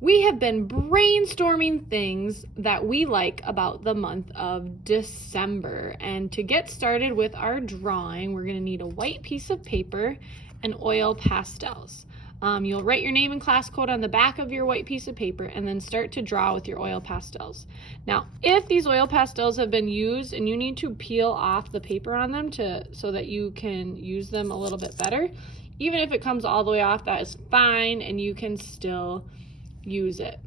We have been brainstorming things that we like about the month of December. And to get started with our drawing, we're going to need a white piece of paper and oil pastels. You'll write your name and class code on the back of your white piece of paper and then start to draw with your oil pastels. Now, if these oil pastels have been used and you need to peel off the paper on them so that you can use them a little bit better, even if it comes all the way off, that is fine and you can still use it.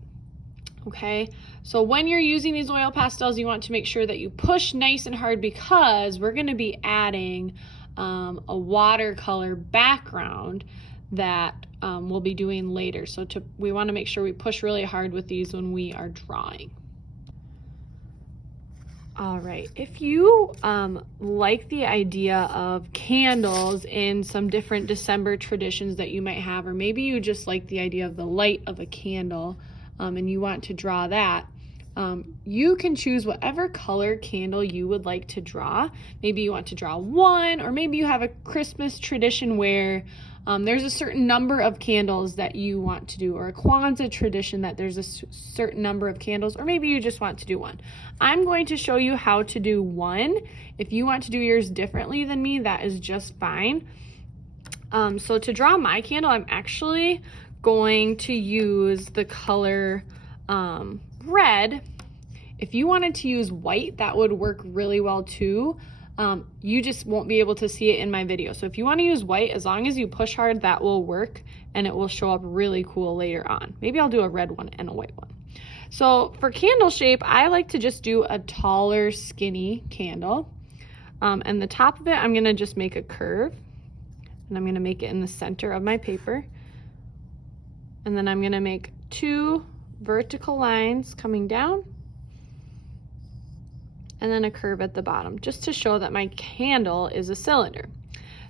Okay, so when you're using these oil pastels, you want to make sure that you push nice and hard because we're going to be adding a watercolor background that we'll be doing later. So we want to make sure we push really hard with these when we are drawing. All right, if you like the idea of candles in some different December traditions that you might have, or maybe you just like the idea of the light of a candle and you want to draw that, you can choose whatever color candle you would like to draw. Maybe you want to draw one, or maybe you have a Christmas tradition where there's a certain number of candles that you want to do, or a Kwanzaa tradition that there's a certain number of candles, or maybe you just want to do one. I'm going to show you how to do one. If you want to do yours differently than me, that is just fine. So to draw my candle, I'm actually going to use the color red. If you wanted to use white, that would work really well too. You just won't be able to see it in my video. So if you want to use white, as long as you push hard, that will work and it will show up really cool later on. Maybe I'll do a red one and a white one. So for candle shape, I like to just do a taller, skinny candle. And the top of it, I'm going to just make a curve, and I'm going to make it in the center of my paper. And then I'm going to make 2 vertical lines coming down, and then a curve at the bottom, just to show that my candle is a cylinder.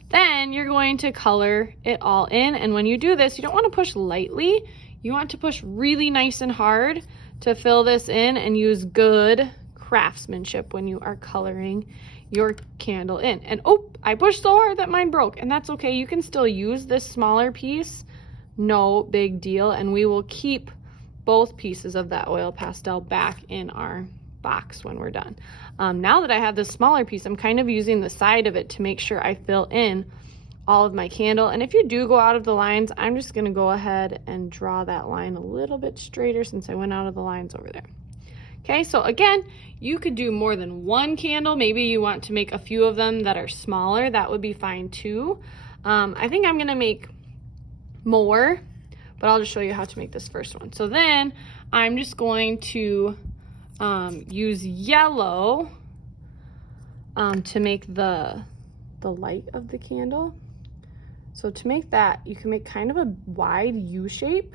Then you're going to color it all in, and when you do this, you don't want to push lightly. You want to push really nice and hard to fill this in and use good craftsmanship when you are coloring your candle in. And oh, I pushed so hard that mine broke, and that's okay. You can still use this smaller piece, no big deal, and we will keep both pieces of that oil pastel back in our box when we're done. Now that I have this smaller piece, I'm kind of using the side of it to make sure I fill in all of my candle. And if you do go out of the lines, I'm just going to go ahead and draw that line a little bit straighter since I went out of the lines over there. Okay, so again, you could do more than one candle. Maybe you want to make a few of them that are smaller. That would be fine too. I think I'm going to make more, but I'll just show you how to make this first one. So then I'm just going to use yellow to make the light of the candle. So to make that, you can make kind of a wide U shape,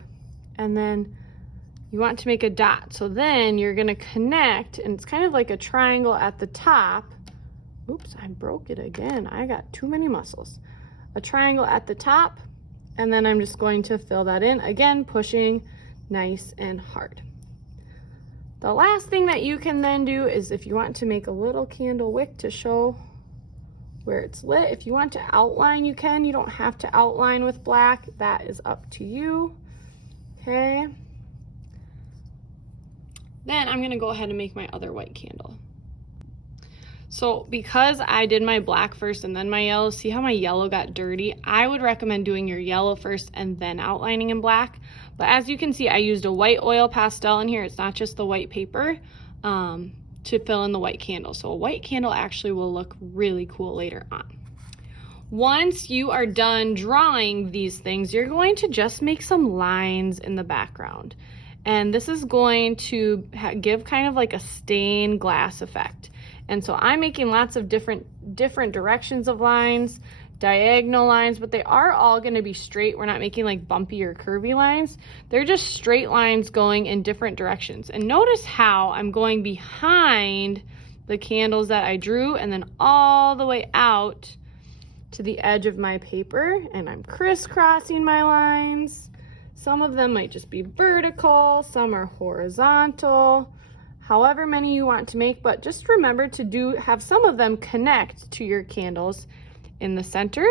and then you want to make a dot. So then you're going to connect, and it's kind of like a triangle at the top. Oops, I broke it again. I got too many muscles. A triangle at the top, and then I'm just going to fill that in, again, pushing nice and hard. The last thing that you can then do is, if you want to make a little candle wick to show where it's lit, if you want to outline, you can. You don't have to outline with black. That is up to you. Okay. Then I'm going to go ahead and make my other white candle. So because I did my black first and then my yellow, see how my yellow got dirty? I would recommend doing your yellow first and then outlining in black. But as you can see, I used a white oil pastel in here. It's not just the white paper to fill in the white candle. So a white candle actually will look really cool later on. Once you are done drawing these things, you're going to just make some lines in the background. And this is going to give kind of like a stained glass effect. And so I'm making lots of different directions of lines, diagonal lines, but they are all going to be straight. We're not making like bumpy or curvy lines. They're just straight lines going in different directions. And notice how I'm going behind the candles that I drew and then all the way out to the edge of my paper, and I'm crisscrossing my lines. Some of them might just be vertical, some are horizontal, however many you want to make, but just remember to have some of them connect to your candles in the center.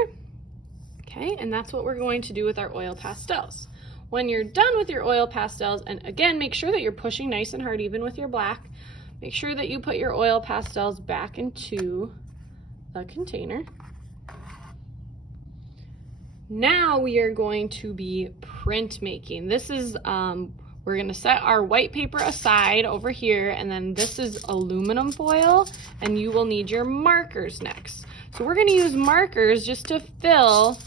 Okay, and that's what we're going to do with our oil pastels. when you're done with your oil pastels, and again, make sure that you're pushing nice and hard even with your black, make sure that you put your oil pastels back into the container. Now we are going to be print making. This is, we're gonna set our white paper aside over here, and then this is aluminum foil, and you will need your markers next. So we're gonna use markers just to fill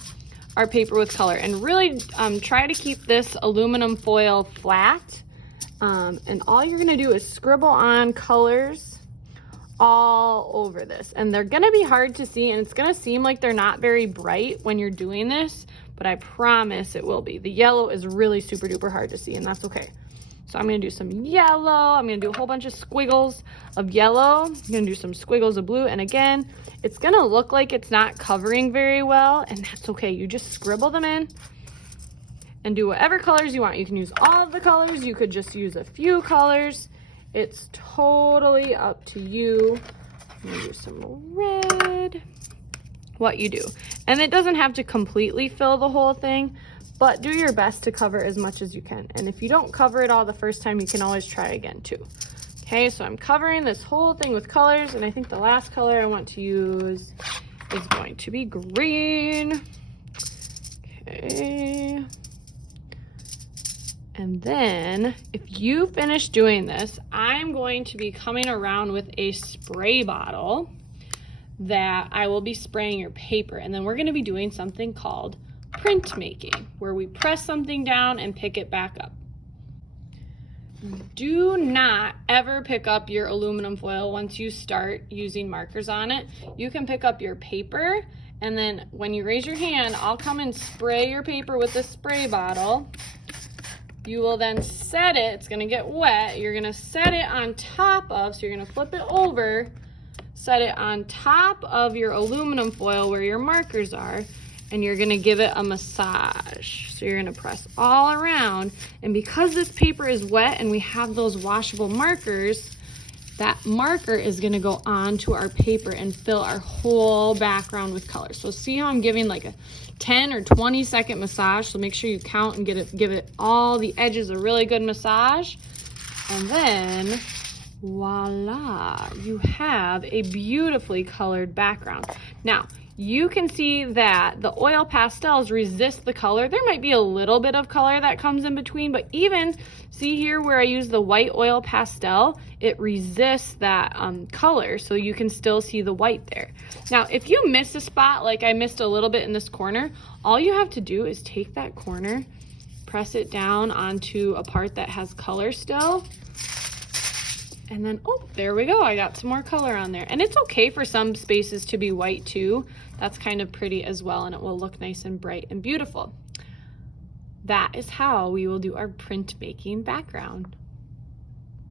our paper with color, and really try to keep this aluminum foil flat. And all you're gonna do is scribble on colors all over this, and they're gonna be hard to see, and it's gonna seem like they're not very bright when you're doing this, but I promise it will be. The yellow is really super duper hard to see, and that's okay. So I'm gonna do some yellow, I'm gonna do a whole bunch of squiggles of yellow, I'm gonna do some squiggles of blue, and again, it's gonna look like it's not covering very well, and that's okay. You just scribble them in and do whatever colors you want. You can use all of the colors, you could just use a few colors. It's totally up to you. I'm gonna do some red, what you do. And it doesn't have to completely fill the whole thing, but do your best to cover as much as you can. And if you don't cover it all the first time, you can always try again too. Okay, so I'm covering this whole thing with colors, and I think the last color I want to use is going to be green. Okay. And then if you finish doing this, I'm going to be coming around with a spray bottle that I will be spraying your paper. And then we're gonna be doing something called print making, where we press something down and pick it back up. Do not ever pick up your aluminum foil once you start using markers on it. You can pick up your paper, and then when you raise your hand, I'll come and spray your paper with the spray bottle. You will then set it, it's gonna get wet, you're gonna set it on top of, so you're gonna flip it over, set it on top of your aluminum foil where your markers are, and you're gonna give it a massage. So you're gonna press all around, and because this paper is wet and we have those washable markers, that marker is gonna go onto our paper and fill our whole background with color. So see how I'm giving like a 10 or 20 second massage, so make sure you count and give it all the edges a really good massage. And then voila, you have a beautifully colored background. Now, you can see that the oil pastels resist the color. There might be a little bit of color that comes in between, but even see here where I use the white oil pastel, it resists that color, so you can still see the white there. Now, if you miss a spot, like I missed a little bit in this corner, all you have to do is take that corner, press it down onto a part that has color still, and then, oh, there we go. I got some more color on there. And it's okay for some spaces to be white too. That's kind of pretty as well, and it will look nice and bright and beautiful. That is how we will do our printmaking background.